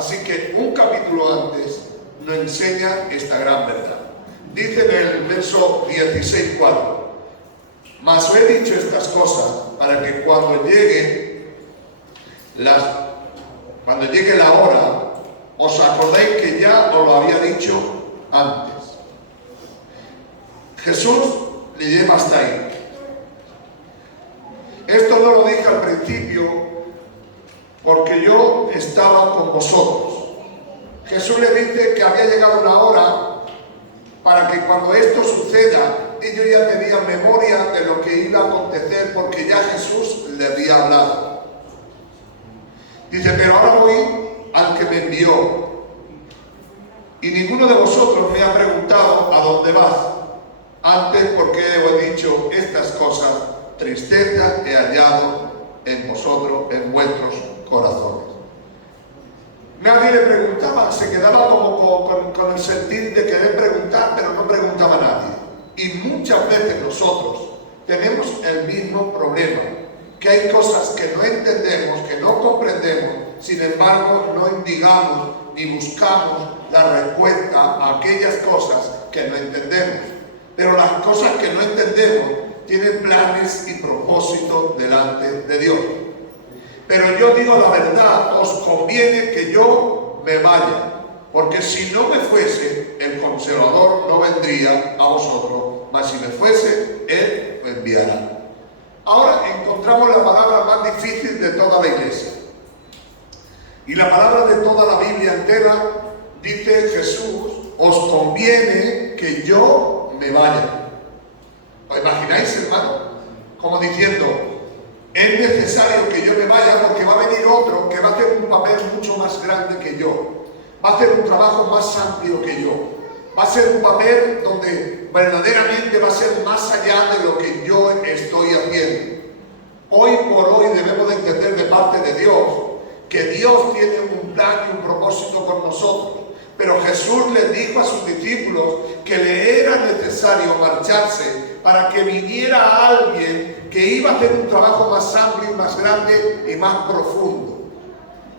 Así que un capítulo antes nos enseña esta gran verdad. Dice en el verso 16:4: mas os he dicho estas cosas para que cuando llegue la hora, os acordéis que ya os lo había dicho antes. Jesús le lleva hasta ahí. Esto no lo dije al principio porque yo estaba con vosotros. Jesús le dice que había llegado una hora para que cuando esto suceda, ellos ya tenían memoria de lo que iba a acontecer, porque ya Jesús le había hablado. Dice: pero ahora voy al que me envió, y ninguno de vosotros me ha preguntado a dónde vas. Antes, porque os he dicho estas cosas, tristeza he hallado en vosotros, en vuestros corazones. Nadie le preguntaba, se quedaba como con el sentir de querer preguntar, pero no preguntaba a nadie. Y muchas veces nosotros tenemos el mismo problema, que hay cosas que no entendemos, que no comprendemos, sin embargo no indagamos ni buscamos la respuesta a aquellas cosas que no entendemos. Pero las cosas que no entendemos tienen planes y propósitos delante de Dios. Pero yo digo la verdad, os conviene que yo me vaya, porque si no me fuese, el Consolador no vendría a vosotros, mas si me fuese, Él me enviará. Ahora encontramos la palabra más difícil de toda la iglesia. Y la palabra de toda la Biblia entera dice Jesús: os conviene que yo me vaya. ¿Os imagináis, hermano? Como diciendo: es necesario que yo me vaya porque va a venir otro que va a hacer un papel mucho más grande que yo. Va a hacer un trabajo más amplio que yo. Va a ser un papel donde verdaderamente va a ser más allá de lo que yo estoy haciendo. Hoy por hoy debemos de entender de parte de Dios que Dios tiene un plan y un propósito con nosotros. Pero Jesús les dijo a sus discípulos que le era necesario marcharse para que viniera alguien que iba a hacer un trabajo más amplio y más grande y más profundo.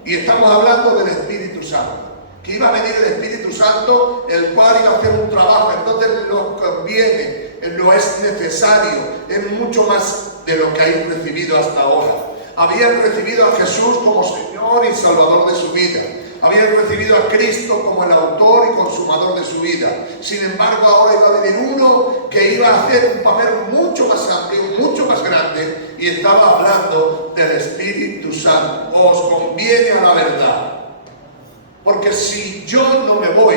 Y estamos hablando del Espíritu Santo, que iba a venir el Espíritu Santo, el cual iba a hacer un trabajo. Entonces nos conviene, lo es necesario, es mucho más de lo que hay recibido hasta ahora. Habían recibido a Jesús como Señor y Salvador de su vida. Habían recibido a Cristo como el autor y consumador de su vida. Sin embargo, ahora iba a venir uno que iba a hacer un papel mucho más amplio, mucho más grande, y estaba hablando del Espíritu Santo. Os conviene a la verdad. Porque si yo no me voy,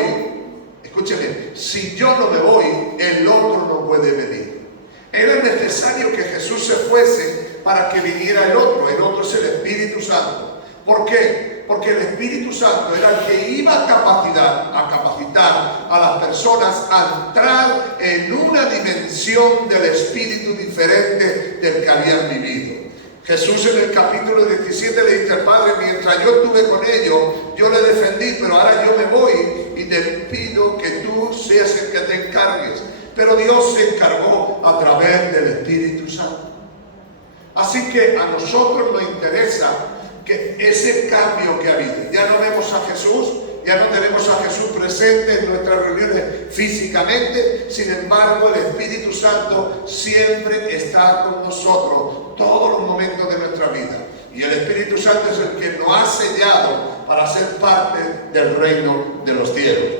escúcheme, si yo no me voy, el otro no puede venir. Era necesario que Jesús se fuese para que viniera el otro. El otro es el Espíritu Santo. ¿Por qué? Porque el Espíritu Santo era el que iba a capacitar a las personas a entrar en una dimensión del Espíritu diferente del que habían vivido. Jesús en el capítulo 17 le dice al Padre: mientras yo estuve con ellos, yo le defendí, pero ahora yo me voy y te pido que tú seas el que te encargues. Pero Dios se encargó a través del Espíritu Santo. Así que a nosotros nos interesa que ese cambio que ha habido. Ya no vemos a Jesús, ya no tenemos a Jesús presente en nuestras reuniones físicamente. Sin embargo, el Espíritu Santo siempre está con nosotros todos los momentos de nuestra vida. Y el Espíritu Santo es el que nos ha sellado para ser parte del reino de los cielos.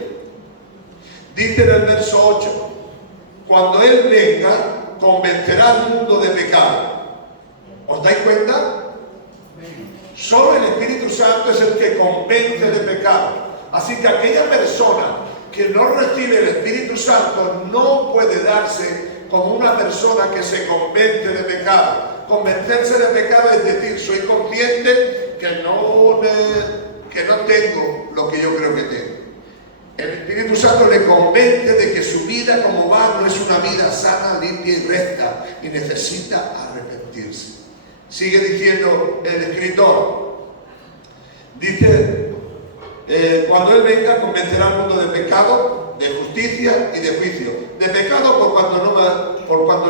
Dice en el verso 8: cuando Él venga, convencerá al mundo de pecado. ¿Os dais cuenta? Solo el Espíritu Santo es el que convence de pecado. Así que aquella persona que no recibe el Espíritu Santo no puede darse como una persona que se convence de pecado. Convencerse de pecado es decir: soy consciente que no tengo lo que yo creo que tengo. El Espíritu Santo le convence de que su vida como va no es una vida sana, limpia y recta, y necesita arrepentirse. Sigue diciendo el escritor, dice: cuando Él venga, convencerá al mundo de pecado, de justicia y de juicio. De pecado por cuanto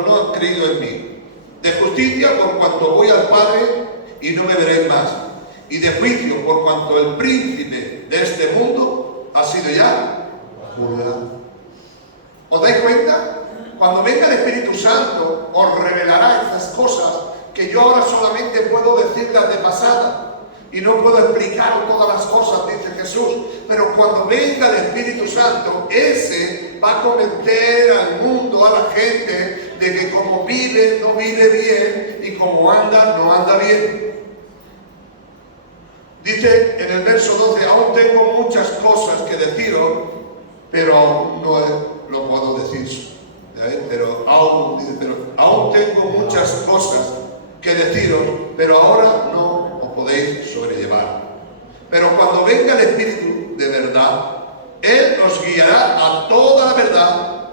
no han creído en mí. De justicia por cuanto voy al Padre y no me veréis más. y de juicio, por cuanto el príncipe de este mundo ha sido ya juzgado. ¿Os dais cuenta? Cuando venga el Espíritu Santo, os revelará esas cosas que yo ahora solamente puedo decirlas de pasada. Y no puedo explicar todas las cosas, dice Jesús. Pero cuando venga el Espíritu Santo, ese va a convencer al mundo, a la gente, de que como vive, no vive bien, y como anda, no anda bien. Dice en el verso 12, aún tengo muchas cosas que deciros, pero aún no lo puedo decir. Pero aún tengo muchas cosas que deciros, pero ahora no podéis sobrellevar. Pero cuando venga el Espíritu de verdad, Él os guiará a toda la verdad.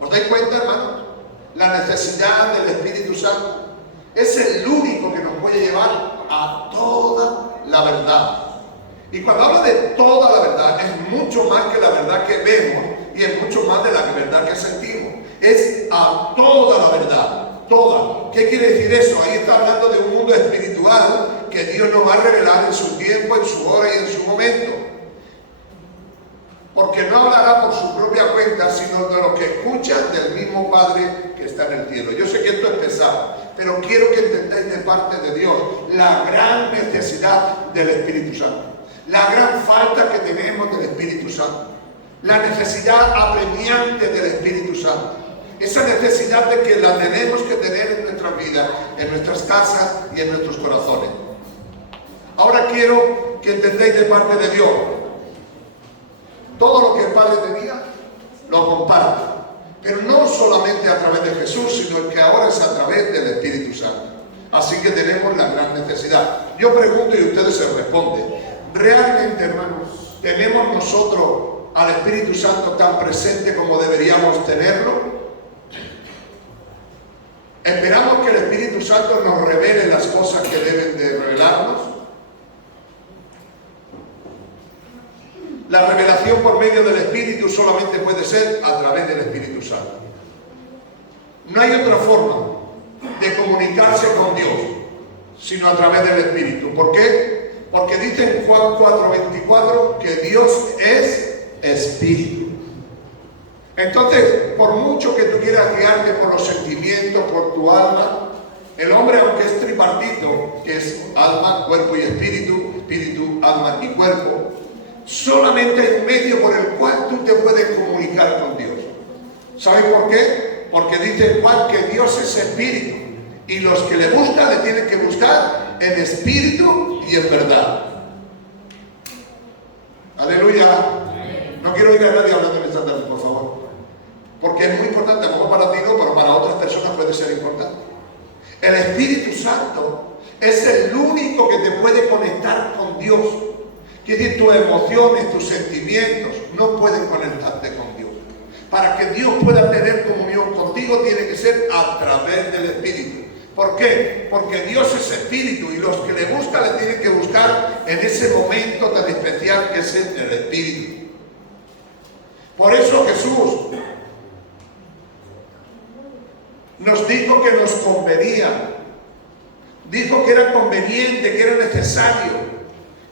¿Os dais cuenta, hermanos? La necesidad del Espíritu Santo es el único que nos puede llevar a toda la verdad. Y cuando habla de toda la verdad, es mucho más que la verdad que vemos y es mucho más de la verdad que sentimos. Es a toda la verdad. Toda. ¿Qué quiere decir eso? Ahí está hablando de un mundo espiritual que Dios nos va a revelar en su tiempo, en su hora y en su momento. Porque no hablará por su propia cuenta, sino de los que escuchan del mismo Padre que está en el cielo. Yo sé que esto es pesado, pero quiero que entendáis de parte de Dios la gran necesidad del Espíritu Santo, la gran falta que tenemos del Espíritu Santo, la necesidad apremiante del Espíritu Santo. Esa necesidad de que la tenemos que tener en nuestras vidas, en nuestras casas y en nuestros corazones. Ahora quiero que entendáis de parte de Dios. Todo lo que el Padre tenía, lo comparte. Pero no solamente a través de Jesús, sino que ahora es a través del Espíritu Santo. Así que tenemos la gran necesidad. Yo pregunto y ustedes se responden. ¿Realmente, hermanos, tenemos nosotros al Espíritu Santo tan presente como deberíamos tenerlo? ¿Esperamos que el Espíritu Santo nos revele las cosas que deben de revelarnos? La revelación por medio del Espíritu solamente puede ser a través del Espíritu Santo. No hay otra forma de comunicarse con Dios sino a través del Espíritu. ¿Por qué? Porque dice en Juan 4:24 que Dios es Espíritu. Entonces, por mucho que tú quieras guiarte por los sentimientos, por tu alma, el hombre, aunque es tripartito, que es alma, cuerpo y espíritu, espíritu, alma y cuerpo, solamente hay un medio por el cual tú te puedes comunicar con Dios. ¿Sabes por qué? Porque dice Juan que Dios es espíritu y los que le buscan le tienen que buscar en espíritu y en verdad. Aleluya. No quiero oír a nadie hablando en esta tarde, por favor. Porque es muy importante, a lo mejor para ti no, pero para otras personas puede ser importante. El Espíritu Santo es el único que te puede conectar con Dios. Quiere decir, tus emociones, tus sentimientos no pueden conectarte con Dios. Para que Dios pueda tener comunión contigo tiene que ser a través del Espíritu. ¿Por qué? Porque Dios es Espíritu y los que le buscan le tienen que buscar en ese momento tan especial que es el Espíritu. Por eso Jesús nos dijo que nos convenía, dijo que era conveniente, que era necesario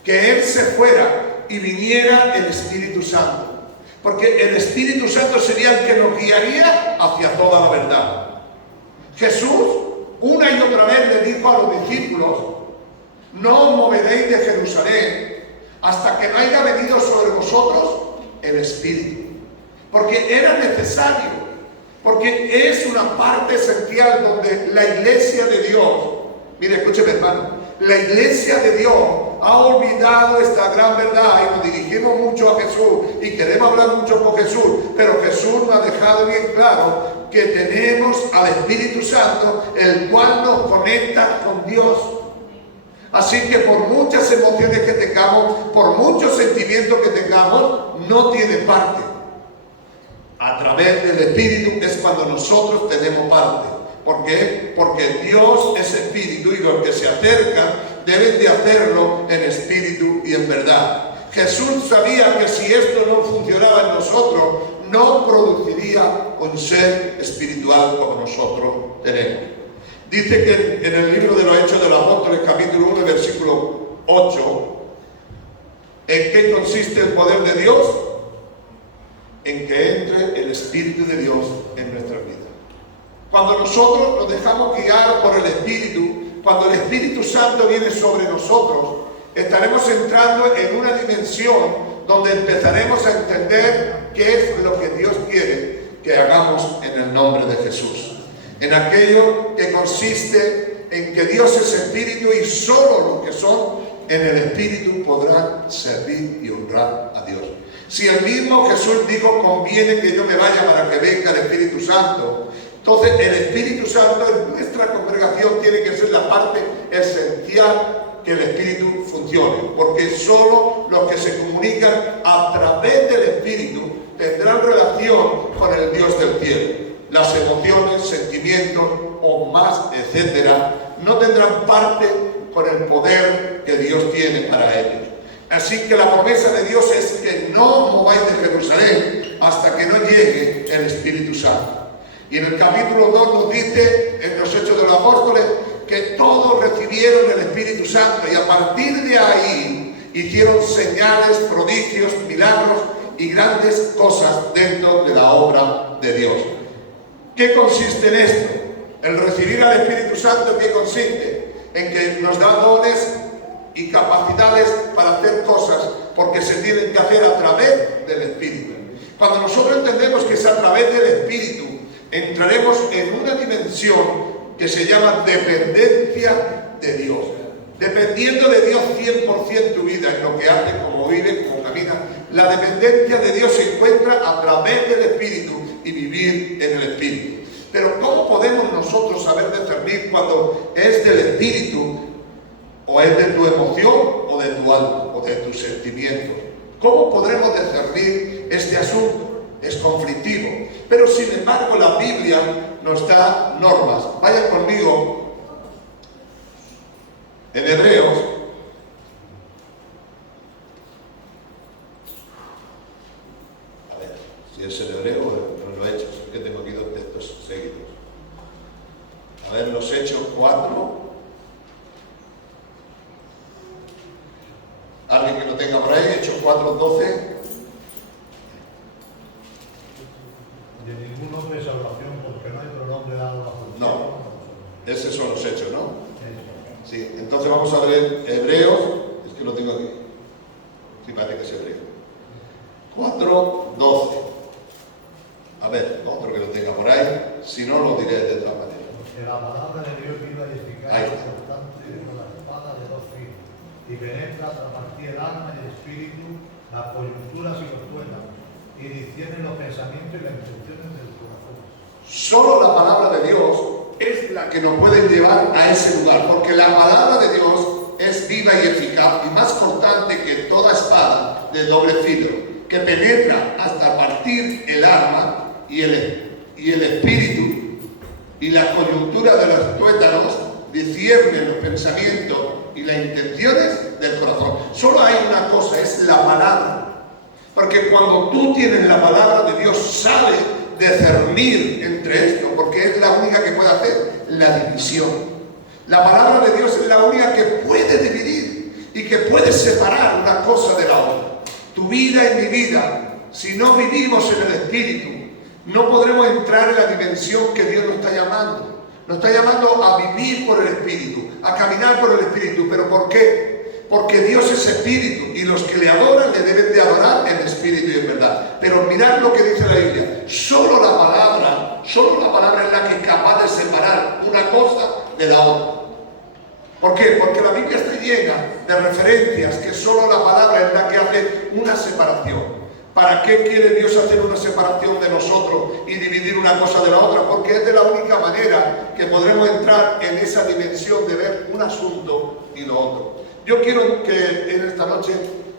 que Él se fuera y viniera el Espíritu Santo. Porque el Espíritu Santo sería el que nos guiaría hacia toda la verdad. Jesús una y otra vez le dijo a los discípulos: no os moveréis de Jerusalén hasta que no haya venido sobre vosotros el Espíritu. Porque era necesario, porque es una parte esencial donde la iglesia de Dios, mire, escúcheme hermano, la iglesia de Dios ha olvidado esta gran verdad y nos dirigimos mucho a Jesús y queremos hablar mucho con Jesús, pero Jesús nos ha dejado bien claro que tenemos al Espíritu Santo, el cual nos conecta con Dios. Así que por muchas emociones que tengamos, por muchos sentimientos que tengamos, no tiene parte. A través del Espíritu es cuando nosotros tenemos parte. ¿Por qué? Porque Dios es Espíritu y los que se acercan deben de hacerlo en espíritu y en verdad. Jesús sabía que si esto no funcionaba en nosotros, no produciría un ser espiritual como nosotros tenemos. Dice que en el libro de los Hechos de los Apóstoles, capítulo 1, versículo 8, ¿en qué consiste el poder de Dios? En que entre el Espíritu de Dios en nuestra vida. Cuando nosotros nos dejamos guiar por el Espíritu, cuando el Espíritu Santo viene sobre nosotros, estaremos entrando en una dimensión donde empezaremos a entender qué es lo que Dios quiere que hagamos en el nombre de Jesús. En aquello que consiste en que Dios es Espíritu y solo los que son en el Espíritu podrán servir y honrar a Dios. Si el mismo Jesús dijo, conviene que yo me vaya para que venga el Espíritu Santo, entonces el Espíritu Santo en nuestra congregación tiene que ser la parte esencial que el Espíritu funcione, porque solo los que se comunican a través del Espíritu tendrán relación con el Dios del cielo. Las emociones, sentimientos o más, etcétera, no tendrán parte con el poder que Dios tiene para ellos. Así que la promesa de Dios es que no mováis de Jerusalén hasta que no llegue el Espíritu Santo. Y en el capítulo 2 nos dice, en los Hechos de los Apóstoles, que todos recibieron el Espíritu Santo y a partir de ahí hicieron señales, prodigios, milagros y grandes cosas dentro de la obra de Dios. ¿Qué consiste en esto? El recibir al Espíritu Santo, ¿qué consiste? En que nos da dones y capacidades para hacer cosas porque se tienen que hacer a través del Espíritu. Cuando nosotros entendemos que es a través del Espíritu, entraremos en una dimensión que se llama dependencia de Dios. Dependiendo de Dios 100% tu vida, en lo que hace, como vive, como camina. La dependencia de Dios se encuentra a través del Espíritu y vivir en el Espíritu. Pero ¿cómo podemos nosotros saber discernir cuando es del Espíritu o es de tu emoción o de tu alma o de tus sentimientos? ¿Cómo podremos discernir este asunto? Es conflictivo, pero sin embargo la Biblia nos da normas. Vayan conmigo en Hebreos, a ver, si es en Hebreo no lo he hecho, es que tengo aquí dos textos seguidos. A ver, los Hechos 4, alguien que lo tenga por ahí, Hechos 4:12. De ningún nombre de salvación, porque no hay otro nombre dado bajo el cielo. No, esos son los Hechos, ¿no? Sí, entonces vamos a ver Hebreos, es que lo tengo aquí. Sí, parece que es Hebreo. 4:12. A ver, otro que lo tenga por ahí, si no lo diré de otra manera. Porque la palabra de Dios viva y eficaz, cortante como la espada de dos filos, y penetra hasta partir el alma y el espíritu, las coyunturas y los tuétanos, y discierne los pensamientos y las intenciones del corazón. Solo la palabra de Dios es la que nos puede llevar a ese lugar, porque la palabra de Dios es viva y eficaz y más cortante que toda espada de doble filo, que penetra hasta partir el alma y el espíritu y la coyuntura de los tuétanos, discierne los pensamientos y las intenciones del corazón. Solo hay una cosa, es la palabra. Porque cuando tú tienes la palabra de Dios, sale discernir entre esto, porque es la única que puede hacer la división. La palabra de Dios es la única que puede dividir y que puede separar una cosa de la otra. Tu vida y mi vida, si no vivimos en el Espíritu, no podremos entrar en la dimensión que Dios nos está llamando. Nos está llamando a vivir por el Espíritu, a caminar por el Espíritu. ¿Pero por qué? Porque Dios es Espíritu y los que le adoran le deben de adorar en Espíritu y en verdad. Pero mirad lo que dice la Biblia. Solo la palabra es la que es capaz de separar una cosa de la otra. ¿Por qué? Porque la Biblia está llena de referencias que solo la palabra es la que hace una separación. ¿Para qué quiere Dios hacer una separación de nosotros y dividir una cosa de la otra? Porque es de la única manera que podremos entrar en esa dimensión de ver un asunto y lo otro. Yo quiero que en esta noche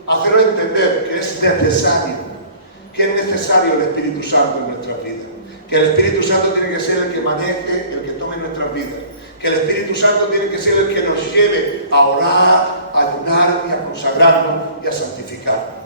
hacerlo entender que es necesario el Espíritu Santo en nuestras vidas. Que el Espíritu Santo tiene que ser el que maneje, el que tome nuestras vidas. Que el Espíritu Santo tiene que ser el que nos lleve a orar, a ayunar y a consagrarnos y a santificar.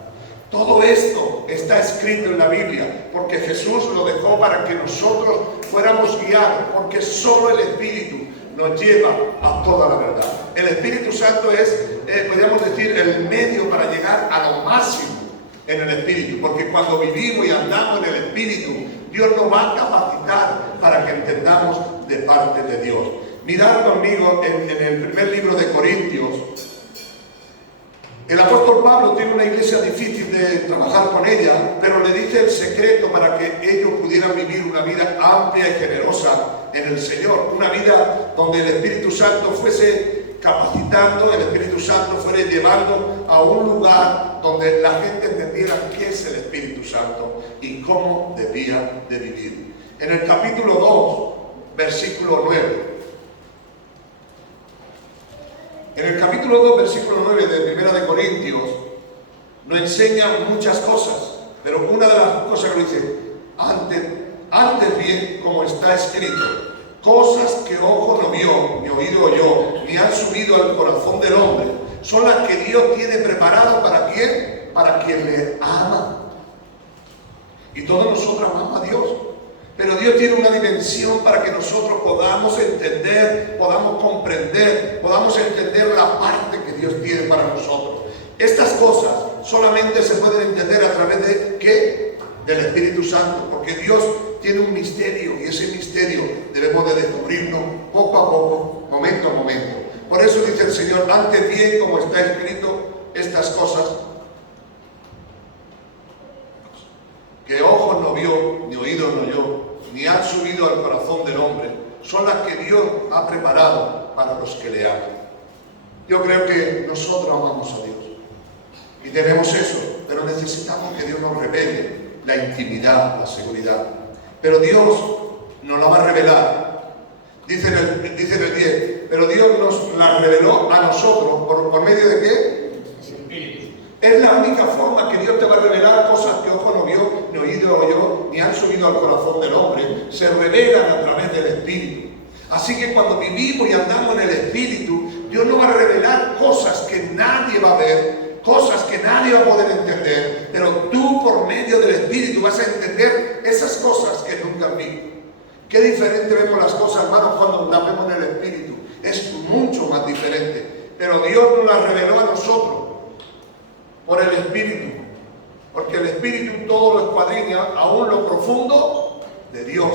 Todo esto está escrito en la Biblia, porque Jesús lo dejó para que nosotros fuéramos guiados, porque solo el Espíritu nos lleva a toda la verdad. El Espíritu Santo es podríamos decir, el medio para llegar a lo máximo en el Espíritu, porque cuando vivimos y andamos en el Espíritu, Dios nos va a capacitar para que entendamos de parte de Dios. Mirad conmigo en el primer libro de Corintios. El apóstol Pablo tiene una iglesia difícil de trabajar con ella, pero le dice el secreto para que ellos pudieran vivir una vida amplia y generosa en el Señor, una vida donde el Espíritu Santo fuese capacitando, el Espíritu Santo fuera llevando a un lugar donde la gente entendiera qué es el Espíritu Santo y cómo debía de vivir. En el capítulo 2, versículo 9. En el capítulo 2, versículo 9 de Primera de Corintios, nos enseña muchas cosas, pero una de las cosas que dice, antes bien, como está escrito, cosas que ojo no vio, ni oído oyó, ni han subido al corazón del hombre, son las que Dios tiene preparadas ¿para quién? Para quien le ama. Y todos nosotros amamos a Dios. Pero Dios tiene una dimensión para que nosotros podamos entender, podamos comprender, podamos entender la parte que Dios tiene para nosotros. Estas cosas solamente se pueden entender a través de ¿qué? Del Espíritu Santo, porque Dios tiene un misterio y ese misterio debemos de descubrirlo poco a poco, momento a momento. Por eso dice el Señor, antes bien como está escrito estas cosas, que ojos no vio, ni oídos no oyó, ni han subido al corazón del hombre, son las que Dios ha preparado para los que le aman. Yo creo que nosotros amamos a Dios y tenemos eso, pero necesitamos que Dios nos revele la intimidad, la seguridad. Pero Dios nos la va a revelar. Dice en el 10, pero Dios nos la reveló a nosotros, ¿por medio de qué? Es la única forma que Dios te va a revelar cosas que ojo no vio, ni oído oyó, ni han subido al corazón del hombre. Se revelan a través del Espíritu. Así que cuando vivimos y andamos en el Espíritu, Dios nos va a revelar cosas que nadie va a ver, cosas que nadie va a poder entender, pero tú por medio del Espíritu vas a entender esas cosas que nunca has visto. Qué diferente vemos las cosas, hermanos, cuando las vemos en el Espíritu. Es mucho más diferente. Pero Dios nos las reveló a nosotros por el Espíritu, porque el Espíritu todo lo escuadriña, aún lo profundo de Dios.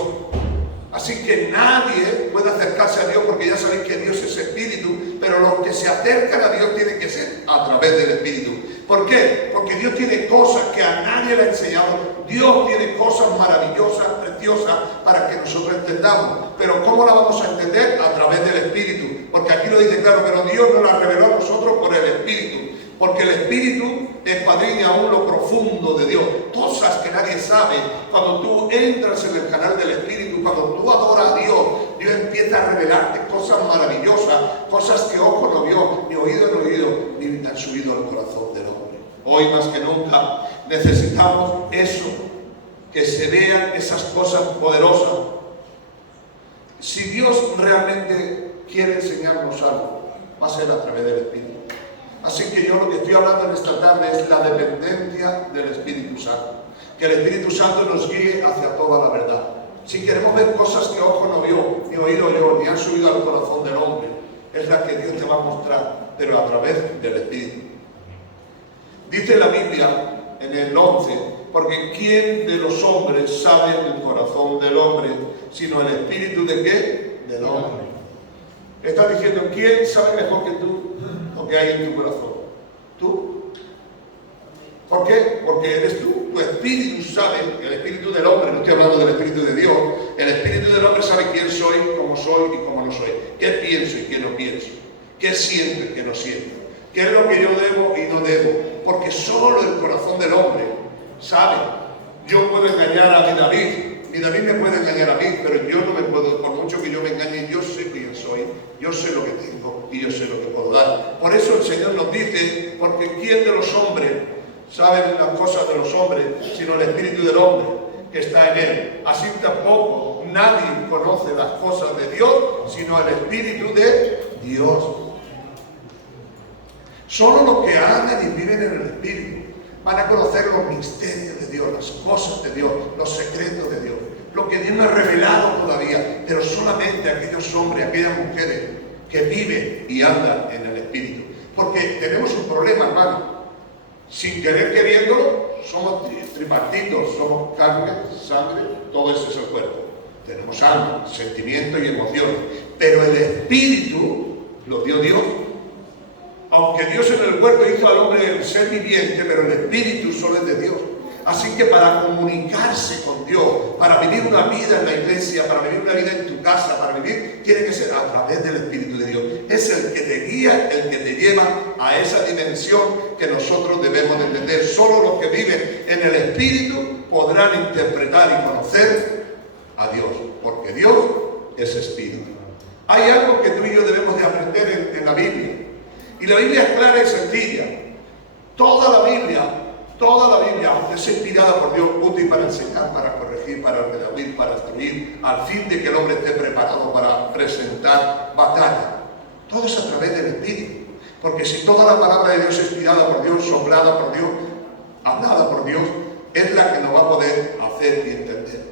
Así que nadie puede acercarse a Dios, porque ya sabéis que Dios es Espíritu, pero los que se acercan a Dios tienen que ser a través del Espíritu. ¿Por qué? Porque Dios tiene cosas que a nadie le ha enseñado. Dios tiene cosas maravillosas, preciosas, para que nosotros entendamos. Pero ¿cómo la vamos a entender? A través del Espíritu. Porque aquí lo dice claro, pero Dios nos la reveló a nosotros por el Espíritu. Porque el Espíritu escuadriña aún lo profundo de Dios, cosas que nadie sabe. Cuando tú entras en el canal del Espíritu, cuando tú adoras a Dios, Dios empieza a revelarte cosas maravillosas, cosas que ojo no vio, ni oído no oído, ni han subido al corazón del hombre. Hoy más que nunca necesitamos eso, que se vean esas cosas poderosas. Si Dios realmente quiere enseñarnos algo, va a ser a través del Espíritu. Así que yo lo que estoy hablando en esta tarde es la dependencia del Espíritu Santo. Que el Espíritu Santo nos guíe hacia toda la verdad. Si queremos ver cosas que ojo no vio, ni oído oyó, ni han subido al corazón del hombre, es la que Dios te va a mostrar, pero a través del Espíritu. Dice la Biblia en el 11, porque ¿quién de los hombres sabe el corazón del hombre, sino el Espíritu de qué? Del hombre. Está diciendo, ¿quién sabe mejor que tú lo que hay en tu corazón? ¿Tú? ¿Por qué? Porque eres tú. Tu espíritu sabe, el espíritu del hombre, no estoy hablando del espíritu de Dios, el espíritu del hombre sabe quién soy y cómo no soy, qué pienso y qué no pienso, qué siento y qué no siento, qué es lo que yo debo y no debo, porque solo el corazón del hombre sabe. Yo puedo engañar a mi David me puede engañar a mí, pero yo no me puedo, por mucho que yo me engañe, yo sé quién soy, yo sé lo que tengo y yo sé lo que puedo dar. Por eso el Señor nos dice, porque ¿quién de los hombres sabe las cosas de los hombres, sino el espíritu del hombre que está en él? Así tampoco nadie conoce las cosas de Dios, sino el espíritu de Dios. Solo los que aman y viven en el espíritu van a conocer los misterios de Dios, las cosas de Dios, los secretos de Dios, lo que Dios no ha revelado todavía, pero solamente aquellos hombres, aquellas mujeres que viven y andan en el Espíritu. Porque tenemos un problema, hermano. Sin querer queriéndolo, somos tripartitos, somos carne, sangre, todo eso es el cuerpo. Tenemos alma, sentimientos y emociones. Pero el espíritu lo dio Dios. Aunque Dios en el huerto hizo al hombre el ser viviente, pero el espíritu solo es de Dios. Así que para comunicarse con Dios, para vivir una vida en la iglesia, para vivir una vida en tu casa, para vivir, tiene que ser a través del Espíritu de Dios. Es el que te guía, el que te lleva a esa dimensión que nosotros debemos de entender. Solo los que viven en el Espíritu podrán interpretar y conocer a Dios, porque Dios es Espíritu. Hay algo que tú y yo debemos de aprender en la Biblia. Y la Biblia es clara y sencilla. Toda la Biblia, aunque es inspirada por Dios, útil para enseñar, para corregir, para redarguir, para instruir, al fin de que el hombre esté preparado para presentar batalla. Todo es a través del Espíritu. Porque si toda la palabra de Dios es inspirada por Dios, soplada por Dios, hablada por Dios, es la que nos va a poder hacer y entender.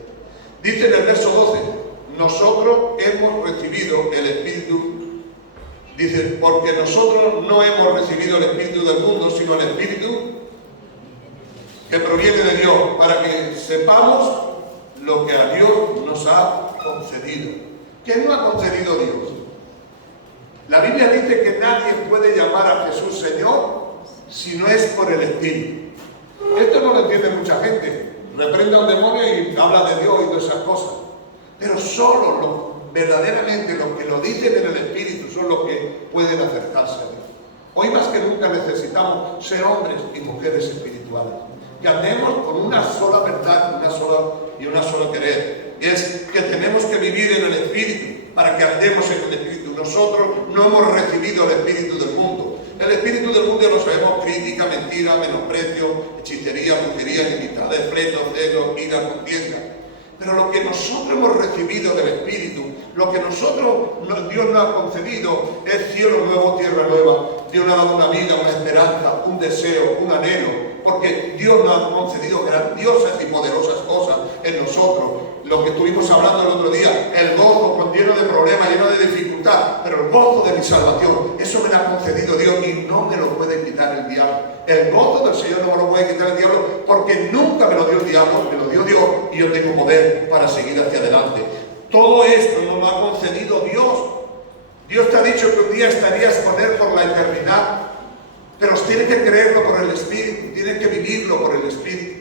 Dice en el verso 12, nosotros hemos recibido el Espíritu. Dice, porque nosotros no hemos recibido el Espíritu del mundo, sino el Espíritu que proviene de Dios, para que sepamos lo que a Dios nos ha concedido. ¿Qué nos ha concedido Dios? La Biblia dice que nadie puede llamar a Jesús Señor si no es por el Espíritu. Esto no lo entiende mucha gente. Reprende a un demonio y habla de Dios y de esas cosas. Pero solo verdaderamente los que lo dicen en el Espíritu son los que pueden acercarse a Dios. Hoy más que nunca necesitamos ser hombres y mujeres espirituales. Que andemos con una sola verdad, una sola querer. Es que tenemos que vivir en el Espíritu para que andemos en el Espíritu. Nosotros no hemos recibido el Espíritu del mundo. El espíritu del mundo lo sabemos: crítica, mentira, menosprecio, hechicería, brujería, iniquidad, desprecio, celo, ira, contienda. Pero lo que nosotros hemos recibido del Espíritu, lo que Dios nos ha concedido, es cielo nuevo, tierra nueva. Dios nos ha dado una vida, una esperanza, un deseo, un anhelo, porque Dios nos ha concedido grandiosas y poderosas cosas en nosotros. Lo que estuvimos hablando el otro día, el gozo lleno de problemas, lleno de dificultad, pero el gozo de mi salvación, eso me lo ha concedido Dios y no me lo puede quitar el diablo. El gozo del Señor no me lo puede quitar el diablo, porque nunca me lo dio el diablo, me lo dio Dios, y yo tengo poder para seguir hacia adelante. Todo esto nos lo ha concedido Dios. Dios te ha dicho que un día estarías con Él por la eternidad, pero tienes que creerlo por el Espíritu, tienes que vivirlo por el Espíritu.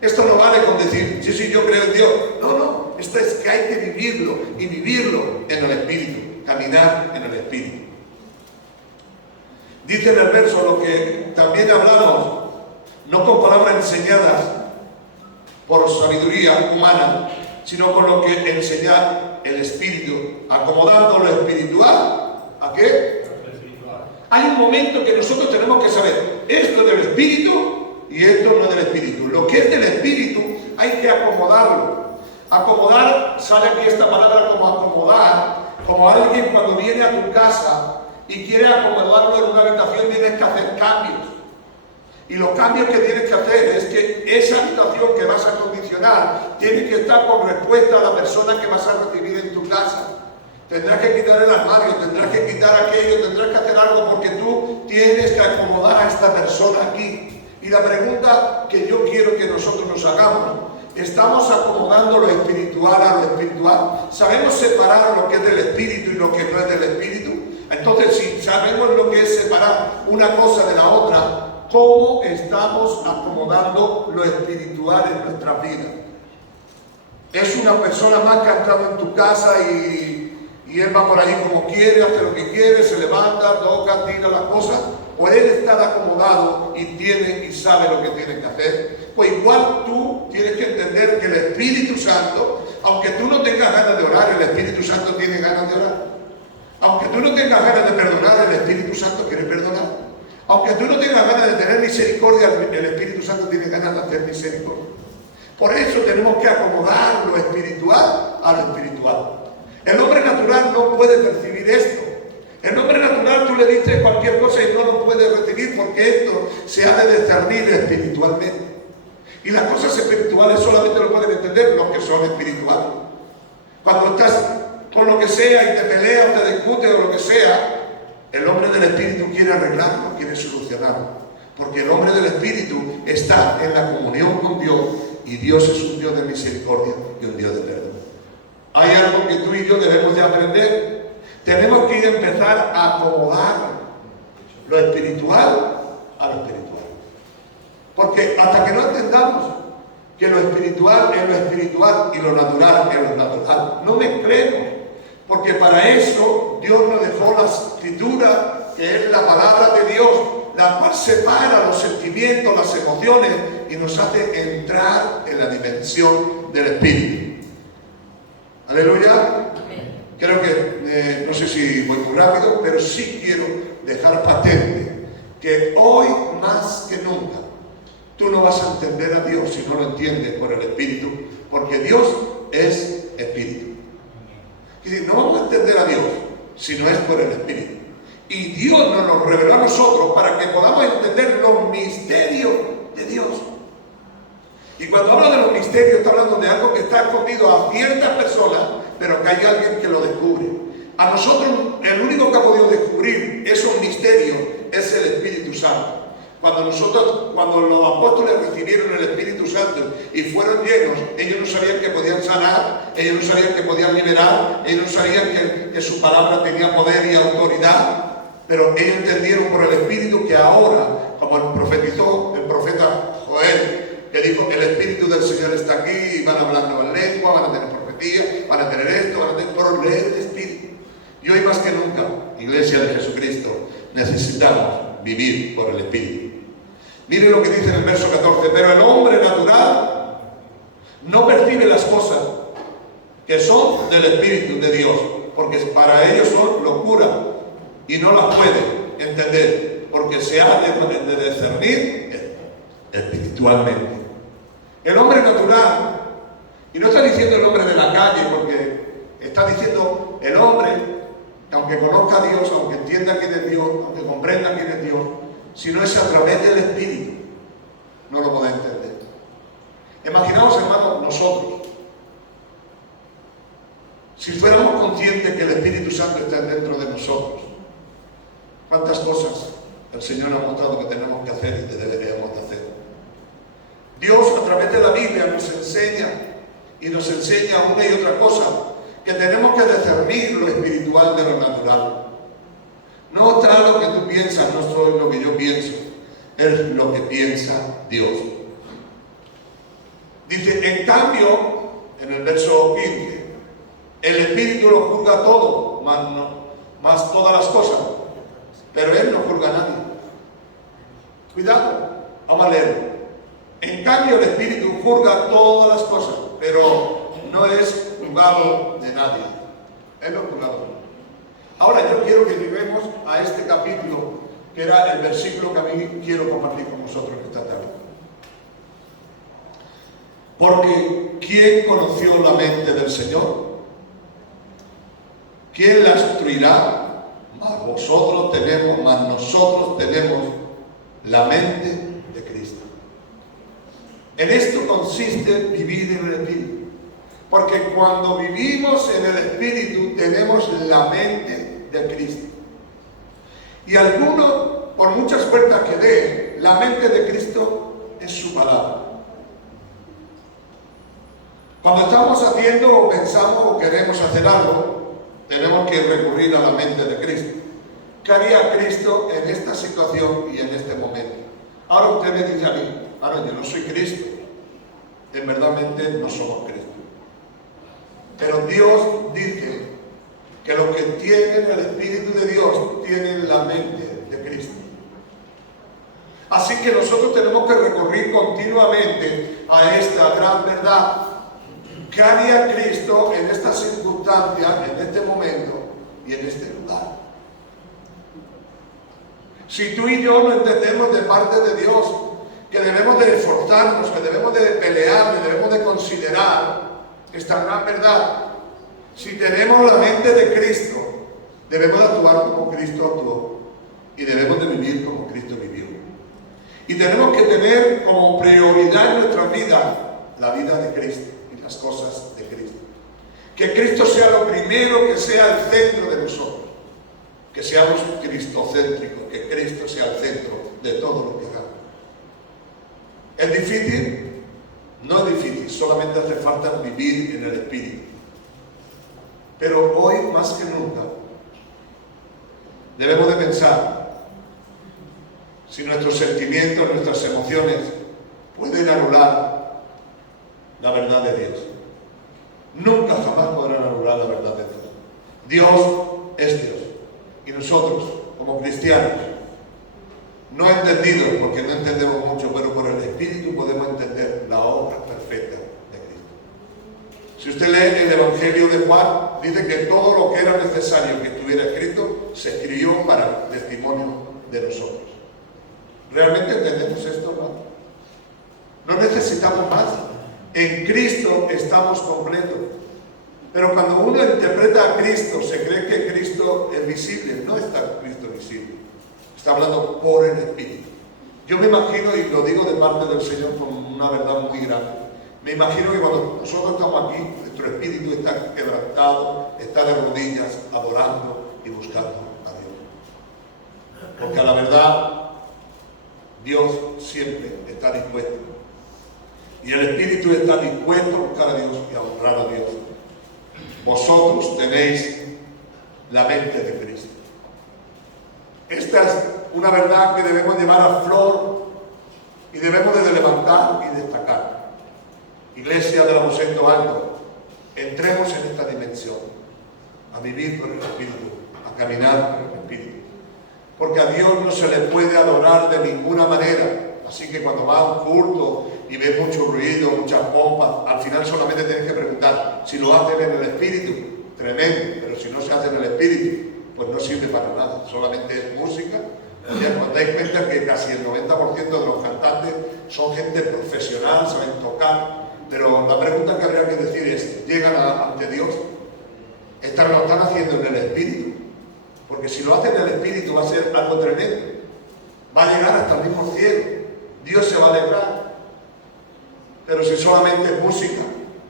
Esto no vale con decir, sí, yo creo en Dios. No, esto es que hay que vivirlo, y vivirlo en el Espíritu, caminar en el Espíritu. Dice en el verso lo que también hablamos, no con palabras enseñadas por sabiduría humana, sino con lo que enseña el Espíritu, acomodando lo espiritual. ¿A qué? Hay un momento que nosotros tenemos que saber, esto del Espíritu y esto no es del Espíritu. Lo que es del Espíritu hay que acomodarlo. Acomodar, sale aquí esta palabra como acomodar, como alguien cuando viene a tu casa y quiere acomodarlo en una habitación, tienes que hacer cambios. Y los cambios que tienes que hacer es que esa habitación que vas a acondicionar tiene que estar con respuesta a la persona que vas a recibir en tu casa. Tendrás que quitar el armario, tendrás que quitar aquello, tendrás que hacer algo, porque tú tienes que acomodar a esta persona aquí. Y la pregunta que yo quiero que nosotros nos hagamos: ¿estamos acomodando lo espiritual a lo espiritual? ¿Sabemos separar lo que es del Espíritu y lo que no es del Espíritu? Entonces, si sabemos lo que es separar una cosa de la otra, ¿cómo estamos acomodando lo espiritual en nuestras vidas? ¿Es una persona más que ha entrado en tu casa y él va por allí como quiere, hace lo que quiere, se levanta, toca, tira las cosas? ¿O él está acomodado y tiene y sabe lo que tiene que hacer? Pues igual tú tienes que entender que el Espíritu Santo, aunque tú no tengas ganas de orar, el Espíritu Santo tiene ganas de orar. Aunque tú no tengas ganas de perdonar, el Espíritu Santo quiere perdonar. Aunque tú no tengas ganas de tener misericordia, el Espíritu Santo tiene ganas de hacer misericordia. Por eso tenemos que acomodar lo espiritual a lo espiritual. El hombre natural no puede percibir esto. El hombre natural tú le dices cualquier cosa y no lo puede recibir, porque esto se ha de discernir espiritualmente. Y las cosas espirituales solamente lo pueden entender los que son espirituales. Cuando estás con lo que sea y te peleas o te discutes o lo que sea, El hombre del Espíritu quiere arreglarlo, quiere solucionarlo. Porque el hombre del Espíritu está en la comunión con Dios y Dios es un Dios de misericordia y un Dios de perdón. Hay algo que tú y yo debemos de aprender. Tenemos que empezar a acomodar lo espiritual a lo espiritual. Porque hasta que no entendamos que lo espiritual es lo espiritual y lo natural es lo natural, no mezclemos. Porque para eso Dios nos dejó la Escritura, que es la palabra de Dios, la cual separa los sentimientos, las emociones y nos hace entrar en la dimensión del Espíritu. Aleluya. Creo que, no sé si voy muy rápido, pero sí quiero dejar patente que hoy más que nunca tú no vas a entender a Dios si no lo entiendes por el Espíritu, porque Dios es Espíritu. Es decir, no vamos a entender a Dios si no es por el Espíritu. Y Dios nos lo reveló a nosotros para que podamos entender los misterios de Dios. Y cuando habla de los misterios, está hablando de algo que está escondido a ciertas personas, pero que hay alguien que lo descubre. A nosotros, el único que ha podido descubrir esos misterios es el Espíritu Santo. Cuando los apóstoles recibieron el Espíritu Santo y fueron llenos, ellos no sabían que podían sanar, ellos no sabían que podían liberar, ellos no sabían que su palabra tenía poder y autoridad. Pero ellos entendieron por el Espíritu que ahora, como profetizó el profeta Joel, que dijo, el Espíritu del Señor está aquí, y van a hablar nuevas lenguas, van a tener profecía, van a tener esto, van a tener por leer el Espíritu. Y hoy más que nunca, Iglesia de Jesucristo, necesitamos vivir por el Espíritu. Miren lo que dice en el verso 14, pero el hombre natural no percibe las cosas que son del Espíritu de Dios, porque para ellos son locura, y no las puede entender, porque se ha de discernir espiritualmente. El hombre natural, y no está diciendo el hombre de la calle, porque está diciendo el hombre que aunque conozca a Dios, aunque entienda quién es Dios, aunque comprenda quién es Dios, si no es a través del Espíritu, no lo puede entender. Imaginaos, hermanos, nosotros, si fuéramos conscientes que el Espíritu Santo está dentro de nosotros, cuántas cosas el Señor ha mostrado que tenemos que hacer y que deberíamos de hacer. Dios a través de la Biblia nos enseña y nos enseña una y otra cosa, que tenemos que discernir lo espiritual de lo natural. No está lo que tú piensas, no soy lo que yo pienso, es lo que piensa Dios. Dice, en cambio, en el verso 15, el Espíritu lo juzga todo, más todas las cosas, pero Él no juzga a nadie. Cuidado, vamos a leerlo. En cambio, el Espíritu juzga todas las cosas, pero no es juzgado de nadie. Él no es juzgado. Ahora yo quiero que lleguemos a este capítulo, que era el versículo que a mí quiero compartir con vosotros esta tarde. Porque ¿quién conoció la mente del Señor? ¿Quién la instruirá? Mas nosotros tenemos la mente de Cristo. En esto consiste vivir en el Espíritu. Porque cuando vivimos en el Espíritu tenemos la mente de Cristo. Y alguno, por muchas vueltas que dé, la mente de Cristo es su palabra. Cuando estamos haciendo o pensamos o queremos hacer algo, tenemos que recurrir a la mente de Cristo. ¿Qué haría Cristo en esta situación y en este momento? Ahora usted me dice a mí, ahora yo no soy Cristo. En verdad no somos Cristo. Pero Dios dice que los que tienen el Espíritu de Dios tienen la mente de Cristo. Así que nosotros tenemos que recurrir continuamente a esta gran verdad. ¿Qué haría Cristo en esta circunstancia, en este momento y en este lugar? Si tú y yo no entendemos de parte de Dios que debemos de esforzarnos, que debemos de pelear, que debemos de considerar esta gran verdad, si tenemos la mente de Cristo, debemos de actuar como Cristo actuó y debemos de vivir como Cristo vivió. Y tenemos que tener como prioridad en nuestra vida la vida de Cristo y las cosas de Cristo. Que Cristo sea lo primero, que sea el centro de nosotros. que seamos cristocéntricos, que Cristo sea el centro de todo lo que hagamos. ¿Es difícil? No es difícil, solamente hace falta vivir en el Espíritu. Pero hoy, más que nunca, debemos de pensar si nuestros sentimientos, nuestras emociones pueden anular la verdad de Dios. Nunca jamás podrán anular la verdad de Dios. Dios es Dios. Y nosotros, como cristianos, no entendidos, porque no entendemos mucho, pero por el Espíritu podemos entender la obra perfecta de Cristo. Si usted lee el Evangelio de Juan, dice que todo lo que era necesario que estuviera escrito, se escribió para testimonio de nosotros. ¿Realmente entendemos esto, hermano? No necesitamos más. En Cristo estamos completos. Pero cuando uno interpreta a Cristo, se cree que Cristo es visible. No está Cristo visible. Está hablando por el Espíritu. Yo me imagino, y lo digo de parte del Señor con una verdad muy grande, me imagino que cuando nosotros estamos aquí, nuestro espíritu está quebrantado, está de rodillas, adorando y buscando a Dios. Porque a la verdad, Dios siempre está dispuesto. Y el Espíritu está dispuesto a buscar a Dios y a honrar a Dios. Vosotros tenéis la mente de Cristo. Esta es una verdad que debemos llevar a flor y debemos de levantar y destacar. Iglesia del Aposento Alto, entremos en esta dimensión, a vivir por el Espíritu, a caminar por el Espíritu. Porque a Dios no se le puede adorar de ninguna manera. Así que cuando va a un culto y ves mucho ruido, muchas pompas, al final solamente tienes que preguntar si lo hacen en el Espíritu, tremendo, pero si no se hace en el Espíritu, pues no sirve para nada, solamente es música. Ya os dais cuenta que casi el 90% de los cantantes son gente profesional, saben tocar, pero la pregunta que habría que decir es, ¿llegan ante Dios? Lo están haciendo en el Espíritu, porque si lo hacen en el Espíritu va a ser algo tremendo, va a llegar hasta el mismo cielo, Dios se va a alegrar. Pero si solamente es música,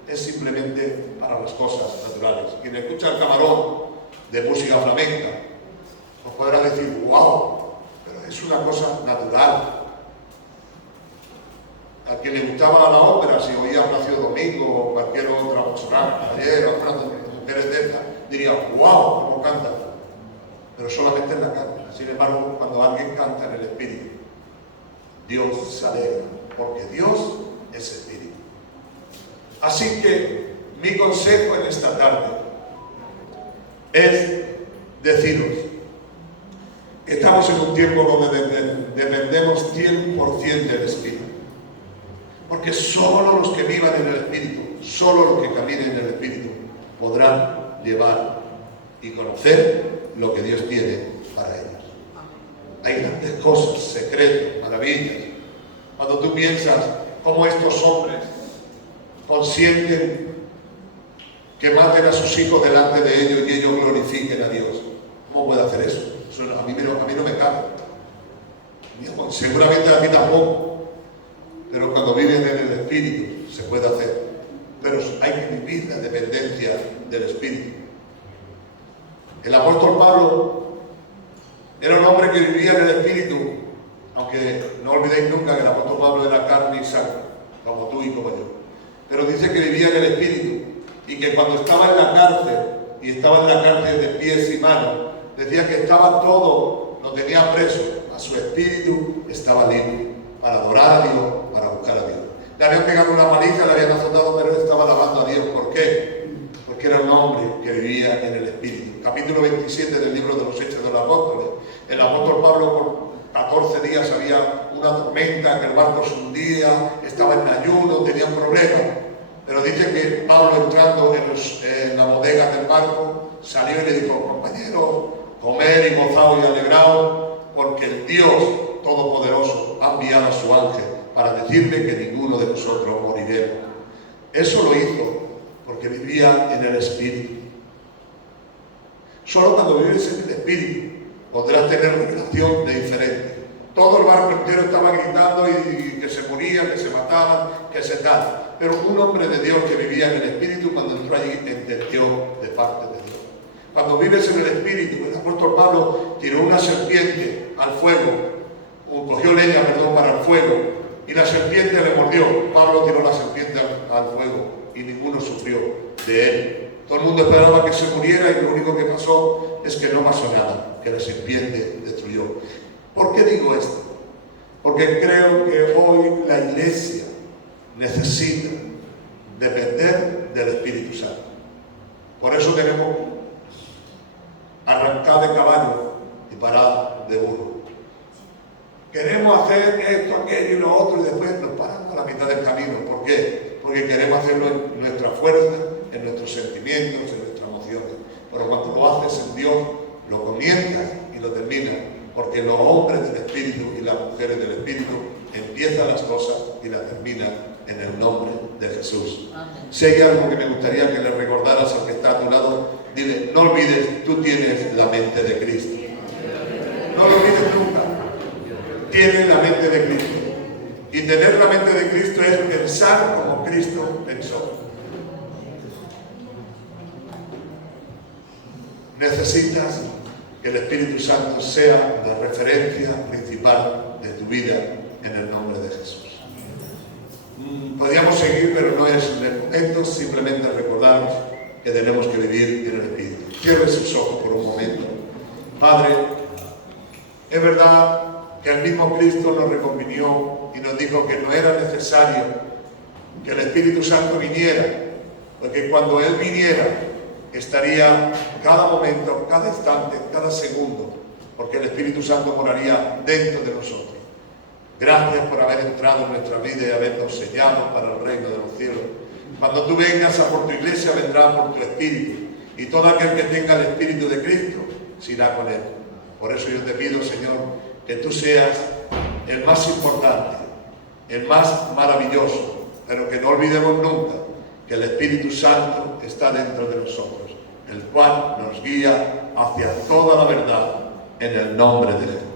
es simplemente para las cosas naturales. Quien escucha el camarón de música flamenca, os podrá decir, wow, pero es una cosa natural. A quien le gustaba la ópera, si oía Plácido Domingo o cualquier otra Montserrat Caballero, otras mujeres de estas, diría, wow, cómo cantan. Pero solamente en la carne. Sin embargo, cuando alguien canta en el Espíritu, Dios se alegra, porque Dios es Espíritu. Así que mi consejo en esta tarde es deciros que estamos en un tiempo donde dependemos 100% del Espíritu. Porque solo los que vivan en el Espíritu, solo los que caminen en el Espíritu, podrán llevar y conocer lo que Dios tiene para ellos. Hay grandes cosas, secretos, maravillas. Cuando tú piensas cómo estos hombres consienten que maten a sus hijos delante de ellos y ellos glorifiquen a Dios. ¿Cómo puede hacer eso? A mí no me cabe. Seguramente a ti tampoco. Pero cuando viven en el Espíritu se puede hacer. Pero hay que vivir la dependencia del Espíritu. El apóstol Pablo era un hombre que vivía en el Espíritu, aunque no olvidéis nunca que el apóstol Pablo era carne y sangre, como tú y como yo. Pero dice que vivía en el Espíritu y que cuando estaba en la cárcel, y estaba en la cárcel de pies y manos, decía que estaba todo, lo tenía preso, a su espíritu estaba libre, para adorar a Dios, para buscar a Dios. Le habían pegado una paliza, le habían azotado, pero él estaba alabando a Dios. ¿Por qué? Porque era un hombre que vivía en el Espíritu. Capítulo 27 del libro de los Hechos de los Apóstoles. El apóstol Pablo por 14 días había una tormenta, que el barco se hundía, estaba en ayuno, tenía un problema. Pero dice que Pablo, entrando en la bodega del barco, salió y le dijo, compañeros, comer y gozaos y alegraos, porque el Dios Todopoderoso ha enviado a su ángel para decirle que ninguno de nosotros moriremos. Eso lo hizo porque vivía en el Espíritu. Solo cuando vives en el Espíritu podrás tener relación de diferente. Todo el barco entero estaba gritando y que se morían, que se mataban, que se tal. Pero un hombre de Dios que vivía en el Espíritu, cuando entró allí, entendió de parte de Dios. Cuando vives en el Espíritu, el apóstol Pablo tiró una serpiente al fuego, o cogió leña, para el fuego, y la serpiente le mordió. Pablo tiró la serpiente al fuego y ninguno sufrió de él. Todo el mundo esperaba que se muriera y lo único que pasó es que no pasó nada, que la serpiente destruyó. ¿Por qué digo esto? Porque creo que hoy la iglesia necesita depender del Espíritu Santo. Por eso tenemos arrancar de caballo y parar de burro. Queremos hacer esto, aquello y lo otro y después nos paramos a la mitad del camino. ¿Por qué? Porque queremos hacerlo en nuestra fuerza, en nuestros sentimientos, en nuestras emociones. Pero cuando lo haces en Dios, lo comienzas y lo terminas. Porque los hombres del Espíritu y las mujeres del Espíritu empiezan las cosas y las terminan en el nombre de Jesús. Amén. Si hay algo que me gustaría que le recordaras al que está a tu lado, dile, no olvides, tú tienes la mente de Cristo. No lo olvides nunca. Tienes la mente de Cristo. Y tener la mente de Cristo es pensar como Cristo pensó. Necesitas que el Espíritu Santo sea la referencia principal de tu vida en el nombre de Jesús. Podríamos seguir, pero no es el momento, simplemente recordaros que tenemos que vivir en el Espíritu. Cierre sus ojos por un momento. Padre, es verdad que el mismo Cristo nos reconvinió y nos dijo que no era necesario que el Espíritu Santo viniera, porque cuando Él viniera estaría cada momento, cada instante, cada segundo, porque el Espíritu Santo moraría dentro de nosotros. Gracias por haber entrado en nuestra vida y habernos sellado para el reino de los cielos. Cuando tú vengas a por tu iglesia, vendrá por tu Espíritu, y todo aquel que tenga el Espíritu de Cristo se irá con Él. Por eso yo te pido, Señor, que tú seas el más importante, el más maravilloso, pero que no olvidemos nunca que el Espíritu Santo está dentro de nosotros, el cual nos guía hacia toda la verdad en el nombre de Jesús.